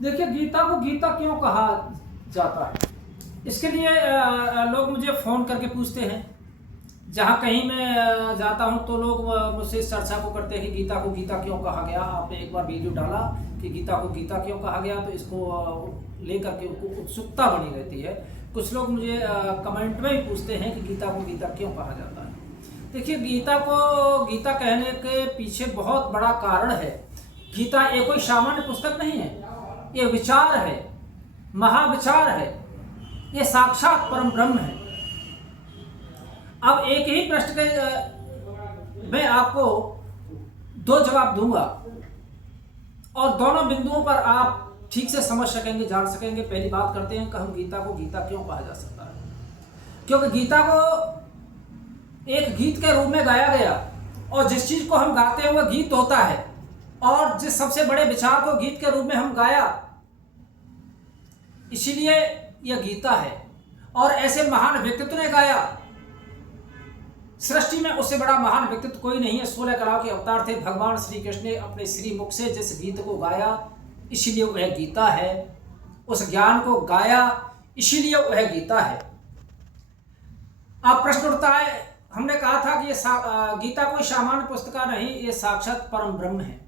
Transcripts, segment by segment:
देखिए, गीता को गीता क्यों कहा जाता है, इसके लिए लोग मुझे फ़ोन करके पूछते हैं। जहाँ कहीं मैं जाता हूँ तो लोग मुझसे इस चर्चा को करते हैं कि गीता को गीता क्यों कहा गया। आपने एक बार वीडियो डाला कि गीता को गीता क्यों कहा गया, तो इसको लेकर के उनको उत्सुकता बनी रहती है। कुछ लोग मुझे कमेंट में भी पूछते हैं कि गीता को गीता क्यों कहा जाता है। देखिए, गीता को गीता कहने के पीछे बहुत बड़ा कारण है। गीता ये कोई सामान्य पुस्तक नहीं है, ये विचार है, महाविचार है, ये साक्षात परम ब्रह्म है। अब एक ही प्रश्न के मैं आपको दो जवाब दूंगा और दोनों बिंदुओं पर आप ठीक से समझ सकेंगे, जान सकेंगे। पहली बात करते हैं कि हम गीता को गीता क्यों कहा जा सकता है। क्योंकि गीता को एक गीत के रूप में गाया गया, और जिस चीज को हम गाते हैं वह गीत होता है, और जिस सबसे बड़े विचार को गीत के रूप में हम गाया, इसीलिए यह गीता है। और ऐसे महान व्यक्तित्व ने गाया, सृष्टि में उससे बड़ा महान व्यक्तित्व कोई नहीं है। 16 कलाओं के अवतार थे। भगवान श्री कृष्ण ने अपने श्री मुख से जिस गीत को गाया, इसीलिए वह गीता है। उस ज्ञान को गाया, इसीलिए वह गीता है। अब प्रश्न उठता है, हमने कहा था कि ये गीता कोई सामान्य पुस्तक नहीं, ये साक्षात परम ब्रह्म है।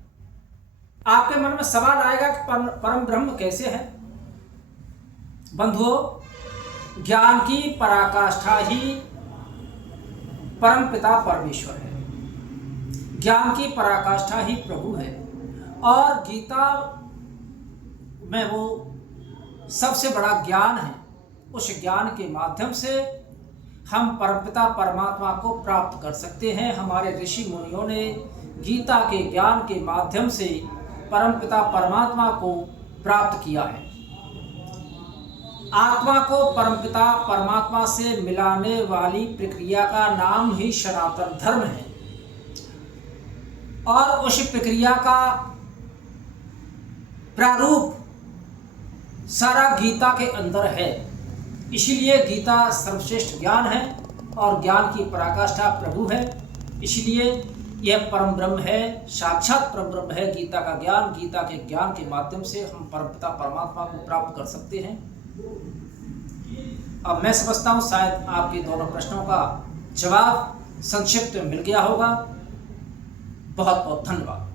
आपके मन में सवाल आएगा कि परम ब्रह्म कैसे है? बंधुओं, ज्ञान की पराकाष्ठा ही परम पिता परमेश्वर है। ज्ञान की पराकाष्ठा ही प्रभु है। और गीता में वो सबसे बड़ा ज्ञान है। उस ज्ञान के माध्यम से हम परमपिता परमात्मा को प्राप्त कर सकते हैं। हमारे ऋषि मुनियों ने गीता के ज्ञान के माध्यम से परमपिता परमात्मा को प्राप्त किया है। आत्मा को परमपिता परमात्मा से मिलाने वाली प्रक्रिया का नाम ही सनातन धर्म है, और उस प्रक्रिया का प्रारूप सारा गीता के अंदर है। इसीलिए गीता सर्वश्रेष्ठ ज्ञान है और ज्ञान की पराकाष्ठा प्रभु है। इसलिए यह परम ब्रह्म है, साक्षात परम ब्रह्म है। गीता का ज्ञान, गीता के ज्ञान के माध्यम से हम परमपिता परमात्मा को प्राप्त कर सकते हैं। अब मैं समझता हूँ शायद आपके दोनों प्रश्नों का जवाब संक्षिप्त में मिल गया होगा। बहुत बहुत धन्यवाद।